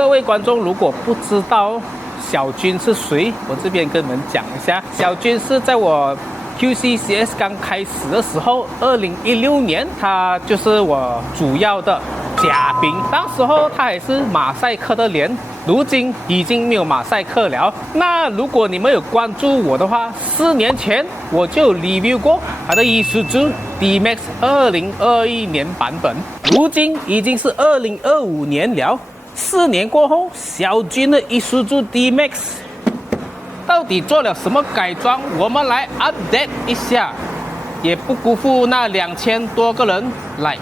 各位观众如果不知道小军是谁，我这边跟你们讲一下，小军是在我 QCCS 刚开始的时候，2016年，他就是我主要的嘉宾。当时候他还是马赛克的脸，如今已经没有马赛克了。那如果你们有关注我的话，4年前我就 review 过他的 Isuzu D-Max 2021年版本，如今已经是2025年了。4年过后，小军的 Isuzu D-Max 到底做了什么改装？我们来 update 一下，也不辜负那2000多个人来。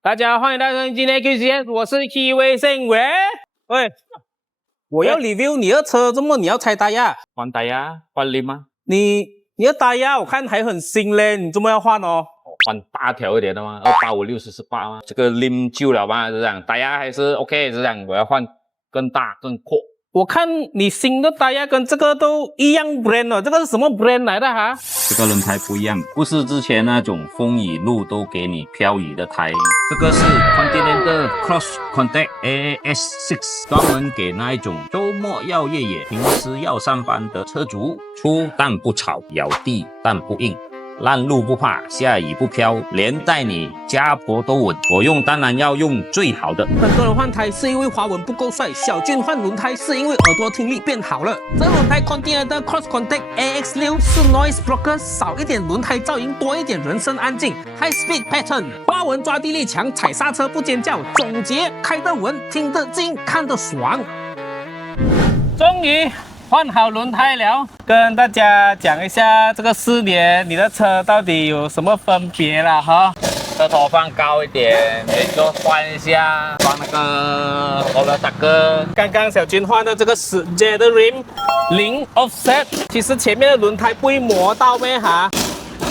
大家好，欢迎大家收听今天的 QCS， 我是 Kiwi 盛伟。喂，我要 review 你的车，怎么你要拆胎呀？换胎呀，换 rim 啊，你的胎呀，我看还很新嘞，你怎么要换哦？换大条一点的吗？285/60/18吗？这个 rim 旧了吧？是这样，胎呀还是 OK， 是这样，我要换更大更阔。我看你新的胎呀跟这个都一样 brand 哦，这个是什么 brand 来的哈？这个轮胎不一样，不是之前那种风雨路都给你漂移的胎，这个是 Continental Cross Contact AAS6， 专门给那一种周末要越野、平时要上班的车主，粗但不吵，咬地但不硬。烂路不怕，下雨不飘，连带你家婆都稳。我用当然要用最好的。很多人换胎是因为花纹不够帅，小俊换轮胎是因为耳朵听力变好了。这轮胎 Continental Cross Contact AX6 是 Noise Blocker， 少一点轮胎噪音，多一点人声安静。High Speed Pattern， 花纹抓地力强，踩刹车不尖叫。总结：开得稳，听得进，看得爽。终于换好轮胎了，跟大家讲一下这个4年你的车到底有什么分别了哈。车头放高一点，也就换一下，放那个 Roller Tucker。刚刚小军换的这个10J 的 rim 0 offset， 其实前面的轮胎不会磨到咩哈？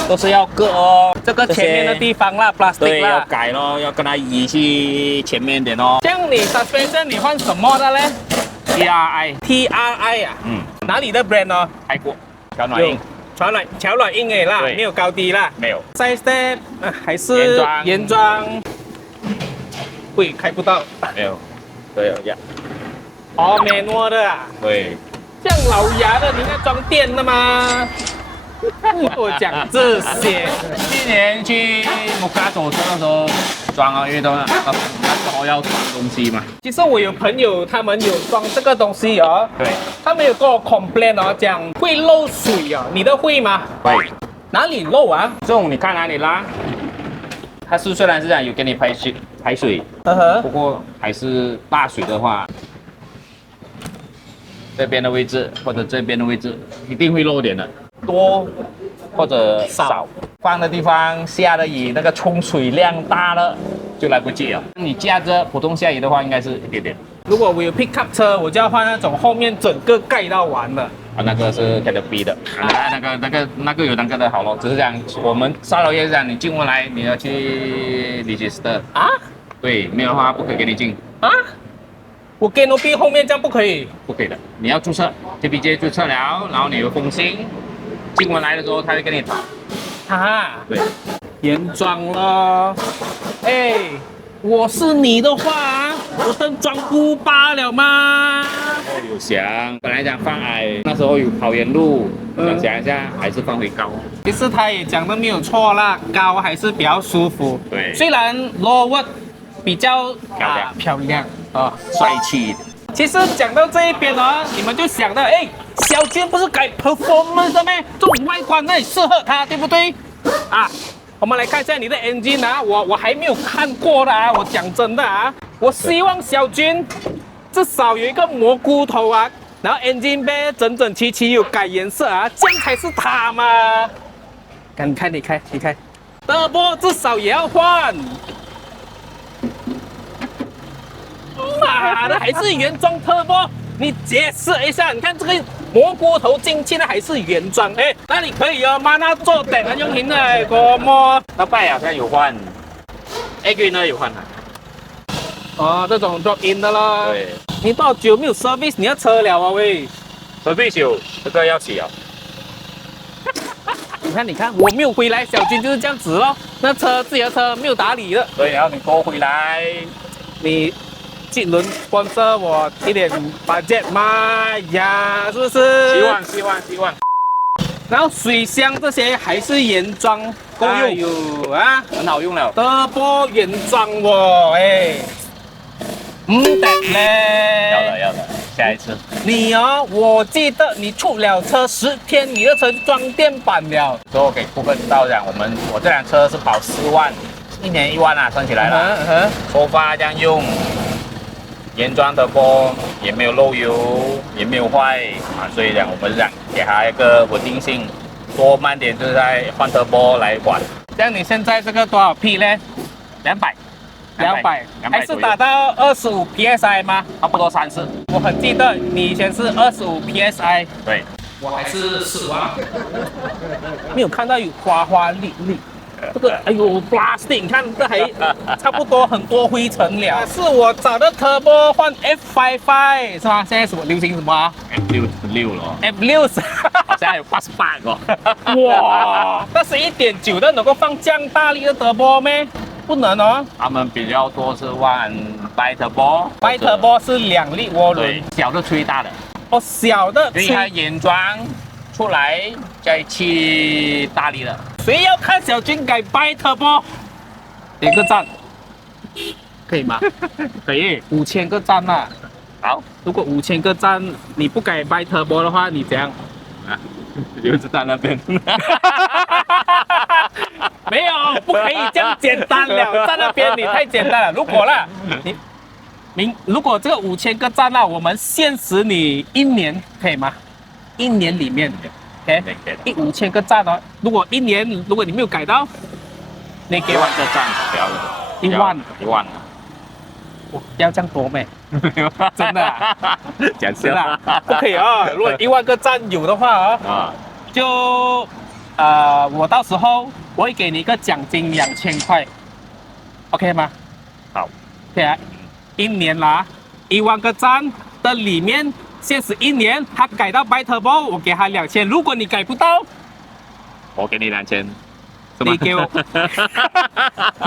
都是要割哦，这个前面的地方啦 ，plastic 对，要啦。改咯，要跟它移去前面一点哦。这样你 suspension 你换什么的嘞 TRI， 啊？哪里的 brand 呢？泰国小暖硬，桥软硬诶啦，对没有高低啦。没有 Side step 还是原装？会开不到。没有，对呀，哦，manual 的啊。对。这样老牙的你应该装电的吗？我讲这些。去年去木卡走车的时候装了，因为那时候要装东西嘛。其实我有朋友他们有装这个东西哦，对，他们有跟我 complain 哦，讲会漏水哦，你的会吗？会。哪里漏啊？这种你看哪里拉，它是虽然是这样有给你排水，不过还是大水的话，这边的位置或者这边的位置一定会漏点的，多或者少，放的地方下的雨那个冲水量大了就来不及了。你架着普通下雨的话，应该是一点点。如果我有 pickup 车，我就要换那种后面整个盖到完的。啊，那个是 Caterpillar 的，那个有那个的好咯，只是讲我们沙劳越是讲，你进屋来你要去 register 啊？对，没有的话不可以给你进啊？我 Canopy 后面这样不可以？不可以的，你要注册 TPJ 注册了，然后你有封信，进门来的时候他会给你打。啊？对，原装了。哎，我是你的话，我登装不罢了吗？有想，本来讲放矮，那时候有跑远路，想一下还是放回高。其实他也讲的没有错啦，高还是比较舒服。对，虽然 lower 比较漂亮啊，帅气一点。其实讲到这一边呢，你们就想到，哎，小军不是改 performance 的咩？这种外观那也适合他，对不对？啊，我们来看一下你的 engine 啊，我还没有看过的啊，我讲真的啊，我希望小军至少有一个蘑菇头啊，然后 engine bay 整整齐齐有改颜色啊，这样才是他嘛。你看，turbo 至少也要换。妈的，还是原装 turbo， 你解释一下，你看这个蘑菇头进气的还是原装，哎，那你可以哦，妈那做等啊用型的，个么？那拜好像有换 ，A 呢有换啊。哦，这种 drop in 的啦。对，你多久没有 service？ 你要车了啊喂？ service 有这个要洗啊。你看，我没有回来，小军就是这样子咯。那车自己的车没有打理的，所以要你多回来。你这轮帮着我一点budget嘛呀，是不是？希望。然后水箱这些还是原装，够用哎呦啊，很好用了。德波原装哦，哎，得嘞。要的，下一次。你哦，我记得你出了车10天，你的车就装电板了。之后给顾客知道讲，我这辆车是跑4万，1年1万啊，算起来了。收发这样用，原装的波也没有漏油，也没有坏啊，所以讲我们讲给它一个稳定性，多慢点就是在换turbo波来管。像你现在这个多少匹呢？200，还是达到25 psi 吗？差不多30。我很记得你以前是25 psi，对，我还是10万，没有看到有花花绿绿。这个哎呦 ，plastic， 你看这还差不多很多灰尘了。是我找的 turbo 换 F55是吗？现在什么流行什么啊F6咯？F6，好像还有88哦。哇，那是1.9的能够放这样大力的 turbo 咩？不能哦。他们比较多是换 bi turbo，bi turbo 是2力涡轮，小的吹大的。哦，小的因为它原装出来再去大力的。谁要看小军改 bi turbo？ 点个赞，可以吗？可以，5000个赞啊！好，如果5000个赞你不改 bi turbo 的话，你怎样？啊，就是在那边。没有，不可以这样简单了，在那边你太简单了。如果啦，如果这个5000个赞啦，我们限时你1年，可以吗？1年里面 ，OK， 5000个赞哦。如果1年，如果你没有改到，你给我1万个赞，不要1万，1万。要这样多没？真的啊？讲真的啊不可以哦。如果1万个赞有的话哦，就我到时候我会给你一个奖金2000块，OK 吗？好，对啊，1年啦，1万个赞的里面限时1年，他改到 bi turbo， 我给他2000。如果你改不到，我给你2000，你给我，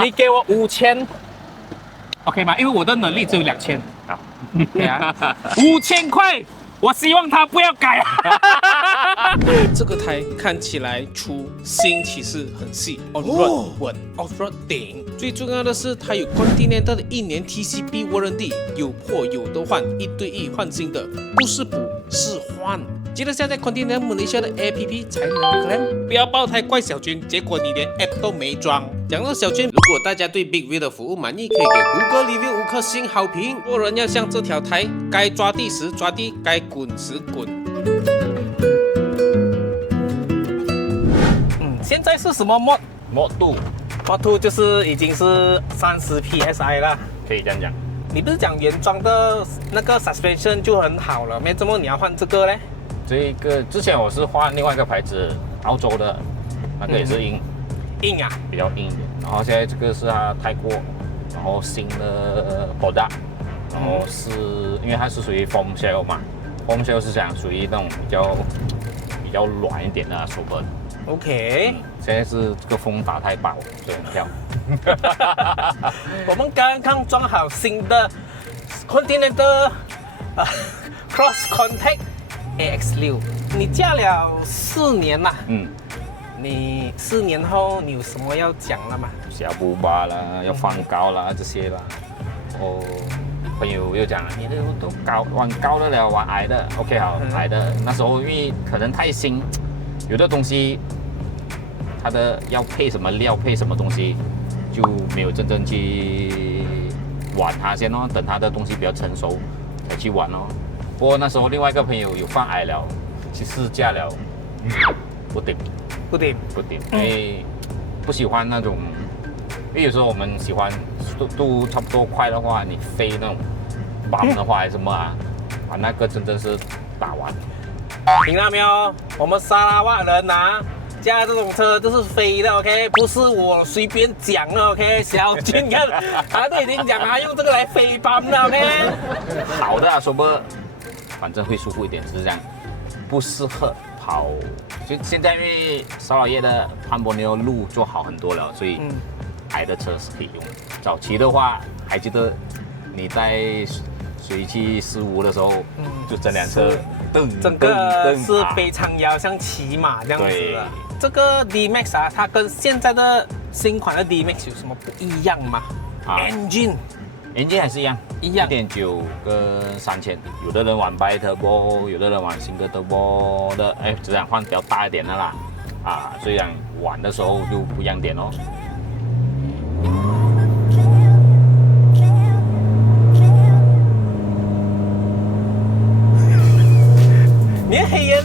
你给我5000。OK 吗？因为我的能力只有2000。好，对啊，5000块，我希望他不要改。这个胎看起来粗，新其实很细 ，on road 稳 ，off road 顶。最重要的是，它有 Continental 的1年 TCP warranty， 有破有的换，1对1换新的，不是补是换。记得下载 Continental Malaysia 的 APP 才能 claim， 不要抱太怪小军，结果你连 App 都没装。讲到小军，如果大家对 Big Wheel 的服务满意，可以给Google Review 5颗星好评。做人要像这条胎，该抓地时抓地，该滚时滚。现在是什么 Mod 2 Mod 2就是已经是30 psi 了，可以这样讲。你不是讲原装的那个 suspension 就很好了，没怎么你要换这个嘞？这个之前我是换另外一个牌子，澳洲的，那个也是硬啊，比较硬一点。然后现在这个是它泰国，然后新的 product， 然后是因为它是属于 foam shell 嘛，foam shell 是讲属于那种比较软一点的手本。OK， 现在是这个风打太饱，所以很跳。我们刚刚装好新的 Continental Cross Contact AX6， 你驾了4年啦。你4年后你有什么要讲了吗？小步吧啦，要放高啦这些啦。哦，朋友又讲你都高往高的了，往矮的 OK 好，矮的那时候因为可能太新，有的东西它的要配什么料配什么东西就没有真正去玩它先哦，等它的东西比较成熟才去玩哦。不过那时候另外一个朋友有放矮了，去试驾了，不顶，因为不喜欢那种，因为有时候我们喜欢速度差不多快的话，你飞那种板的话还是什么啊，那个真的是打完。听到没有？我们沙拉瓦人啊，驾这种车就是飞的 ，OK， 不是我随便讲的 ，OK。小军看，他都已经讲他用这个来飞板了 ，OK。好的啊，说不，反正会舒服一点，是这样，不适合好，就现在因为烧老爷的潘博妞路做好很多了，所以矮的车是可以用的。早期的话，还记得你带谁去试屋的时候，就这辆车整个是非常摇，像骑马这样子的。这个 D Max 啊，它跟现在的新款的 D Max 有什么不一样吗？Engine 还是一样，1.9跟3000，有的人玩 Bi Turbo， 有的人玩Single Turbo 的，只想换比较大一点的啦。虽然玩的时候就不一样点哦。你的黑烟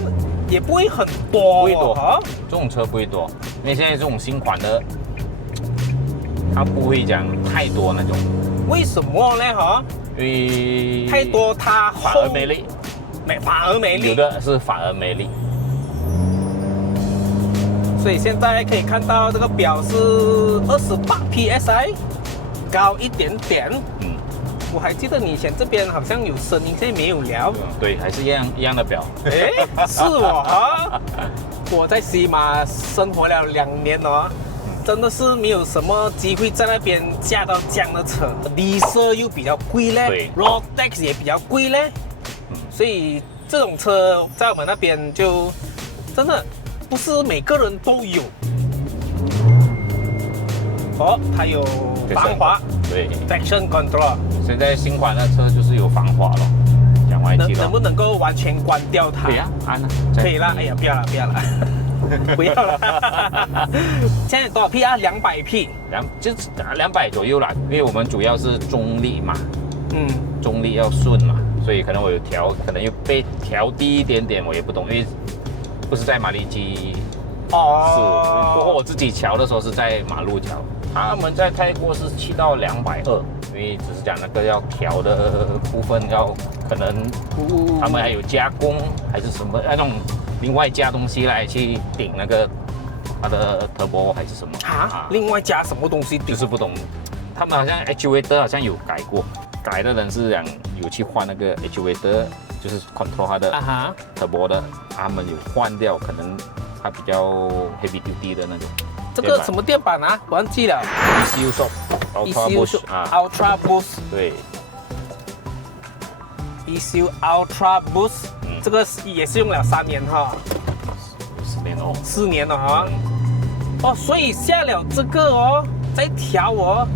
也不会很多，不会多，这种车不会多，因为现在这种新款的，它不会讲太多那种。为什么呢？因为太多它反而没力，反而没力，有的是反而没力。所以现在可以看到这个表是28 PSI， 高一点点。我还记得你以前这边好像有声音，现在没有了。对，还是一样的表。是我我在西马生活了2年哦。真的是没有什么机会在那边驾到这样的车，离色又比较贵嘞，Rotax 也比较贵嘞，所以这种车在我们那边就真的不是每个人都有。它有防滑，对 ，Traction Control。现在新款的车就是有防滑了，讲歪题了。能不能够完全关掉它？可以啊，按了。可以啦，哎呀，不要了。不要了，现在多少 P 啊？200 P， 就是200左右啦，因为我们主要是中力嘛，中力要顺嘛，所以可能我有调，可能又被调低一点点，我也不懂，因为不是在马力机，是，不过我自己调的时候是在马路调，他们在泰国是7到220，因为只是讲那个要调的部分要可能他们还有加工还是什么那种。另外加东西来去顶那个它的 turbo 还是什么另外加什么东西顶？就是不懂。他们好像 actuator 好像有改过，改的人是讲有去换那个 actuator， 就是 control 它的 turbo 的，他们有换掉，可能它比较 heavy duty 的那种。这个什么电板啊？忘记了。ECU Shop Ultra Boost。对。ECU Ultra Boost。这个也是用了3年4年哦，4年了所以下了这个再调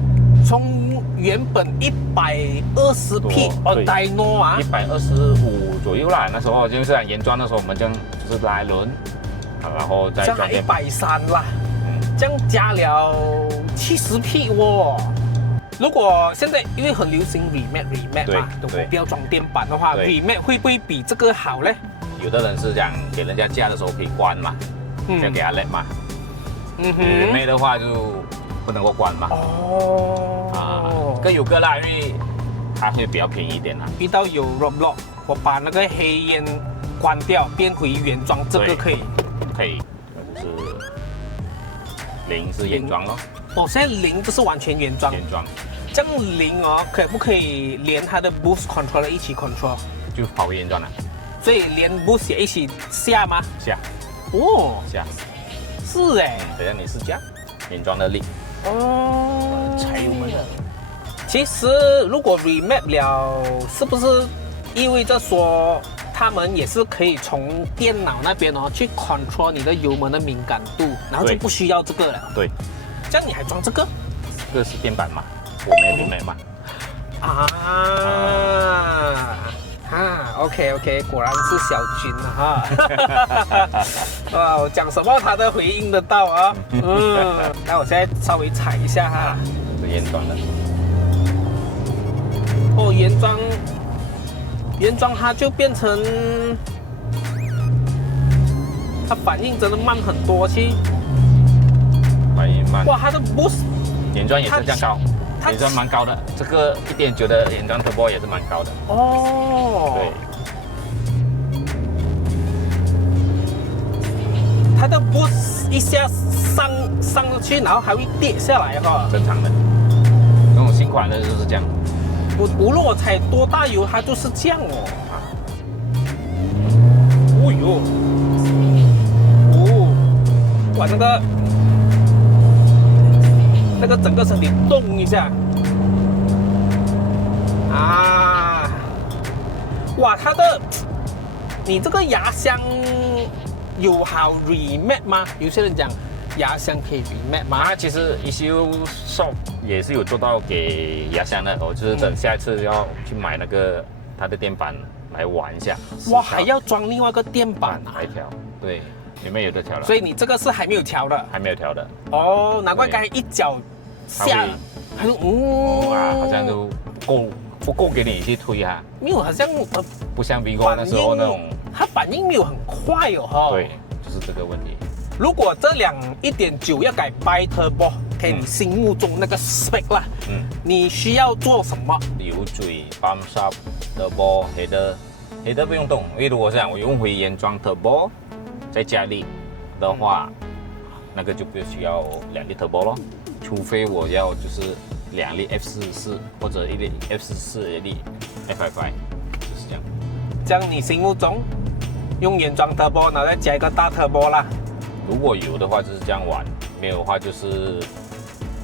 从原本120 P dyno 125左右啦，那时候就是原装的时候我们就是拉一轮，然后再转电130啦，这样加了70 P 如果现在因为很流行 remap 嘛，如果不要装电板的话 ，remap 会不会比这个好呢？有的人是讲给人家驾的时候可以关嘛，就给他 let 嘛。remap 的话就不能够关嘛。各有各啦，因为它会比较便宜一点啦。遇到有 roadblock， 我把那个黑烟关掉，变回原装，这个可以。可以，是0是原装咯。现在0就是完全原装。这样0可不可以连它的 boost controller 一起 control？ 就跑回原装了。所以连 boost 也一起下吗？下。下。是等下你试驾原装的力。柴油门的。其实如果 remap 了，是不是意味着说他们也是可以从电脑那边去 control 你的油门的敏感度，然后就不需要这个了。对。这样你还装这个？这个是电板嘛，我没有remap嘛。OK， 果然是小军我讲什么他都回应得到那我现在稍微踩一下是原装的。原装它就变成，它反应真的慢很多反应慢。它的 boost 原装也是这样高，原装蛮高的。这个1.9的原装 turbo 也是蛮高的。对。它的 boost 一下上去，然后还会跌下来正常的。这种新款的就是这样。无论我踩多大油，它就是这样哇，那个整个身体动一下啊！哇，你这个牙箱有好 remap 吗？有些人讲牙箱可以 remap 吗？其实 ECU Shop 也是有做到给牙箱的，我就是等下一次要去买那个它的电板来玩一下。哇，还要装另外一个电板啊？来调，对，里面有的调了。所以你这个是还没有调的？还没有调的。哦，难怪刚才一脚下，还是好像都不够给你去推哈。没有，好像不像 Vigo 那时候那种，它反应没有很快哦哈。对，就是这个问题。如果这辆 1.9要改 Bi Turbo， 给你心目中那个 spec 啦，你需要做什么？流嘴、pump shaft、turbo、header 不用动，因为如果是我用回原装 turbo 再加力的话，那个就不需要2粒 turbo 咯，除非我要就是2粒 F44或者1粒 F44 1粒 F55，就是这样。这样你心目中用原装 turbo， 然后再加一个大 turbo 啦。如果有的话就是这样玩，没有的话就是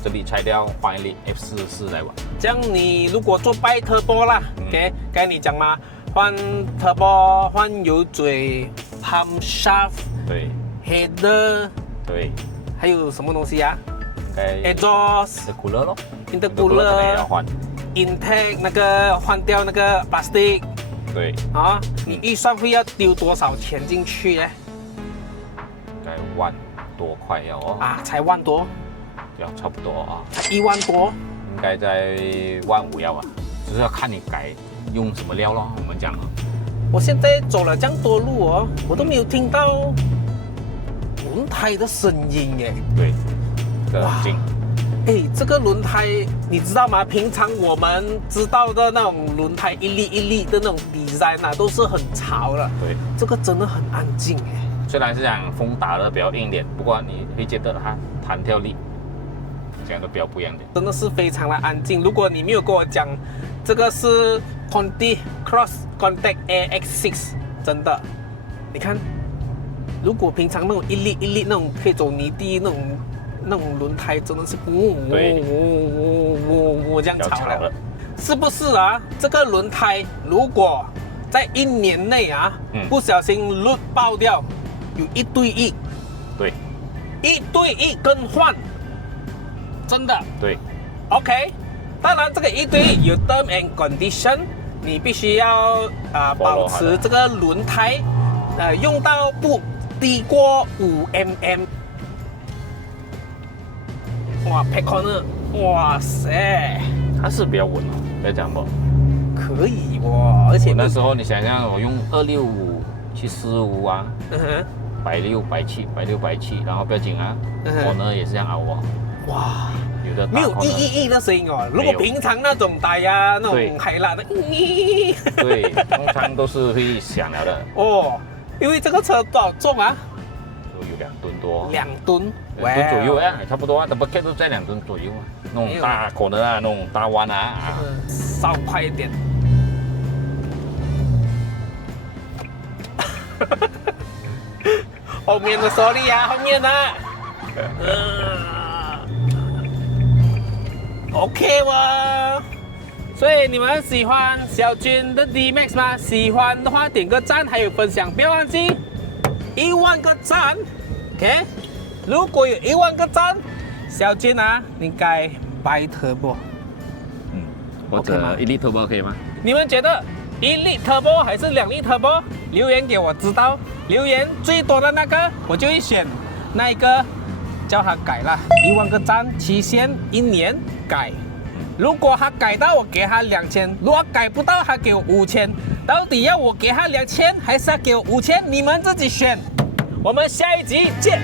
这里拆掉换1粒 F44来玩。这样你如果做 Bi Turbo 啦，OK，刚才你讲嘛，换 Turbo 换油嘴 ，Pump Shaft， 对 ，Header， 对，还有什么东西啊？应该 Exhaust，Intercooler 咯 ，Intercooler 要换 ，Intake 那个换掉那个 plastic， 对啊，你预算会要丢多少钱进去呢？应该1万多块要哦。啊，才1万多，要差不多啊，才1万多，应该在1万5要吧，就是要看你改用什么料咯。我们讲，我现在走了这样多路哦，我都没有听到轮胎的声音耶。对，这个很近。哎，这个轮胎你知道吗？平常我们知道的那种轮胎一粒一粒的那种 design 啊，都是很潮的。对，这个真的很安静哎。虽然是讲风打的比较硬点，不过你会觉得它弹跳力这样都比较不一样的。真的是非常的安静。如果你没有跟我讲，这个是 Conti Cross Contact AX6， 真的，你看，如果平常那种一粒一粒那种可以走泥地那种轮胎，真的是这样吵了，是不是啊？这个轮胎如果在1年内啊，不小心轮爆掉，有1对1，对，1对1更换，真的。对 ，OK。当然，这个1对1有 term and condition， 你必须要保持这个轮胎用到不低过5mm。哇 ，Pit corner， 哇塞，它是比较稳哦，不要讲不。可以哦，而且那时候你想想，我用265去45啊，160、170、160、170，然后不要紧啊，我呢也是这样熬啊。哇，有的没有的声音哦。如果平常那种打呀，那种海拉的，对，通常都是会响了的。哦，因为这个车多少重啊？有2吨多。2吨，2吨左右啊，差不多啊，double cab 都在2吨左右啊。那种大口的啊，那种大弯啊，稍快一点。后面的 sorry 啊，后面的。OK 哇，所以你们喜欢小军的 D-Max 吗？喜欢的话点个赞，还有分享，不要忘记1万个赞 ，OK？ 如果有1万个赞，小军啊，你该Bi Turbo，或者1粒 turbo 可以吗？你们觉得1粒 turbo 还是2粒 turbo？ 留言给我知道，留言最多的那个我就会选那一个。叫他改了，1万个赞，期限1年改。如果他改到我给他2000，如果改不到他给我5000，到底要我给他2000还是要给我5000？你们自己选。我们下一集见。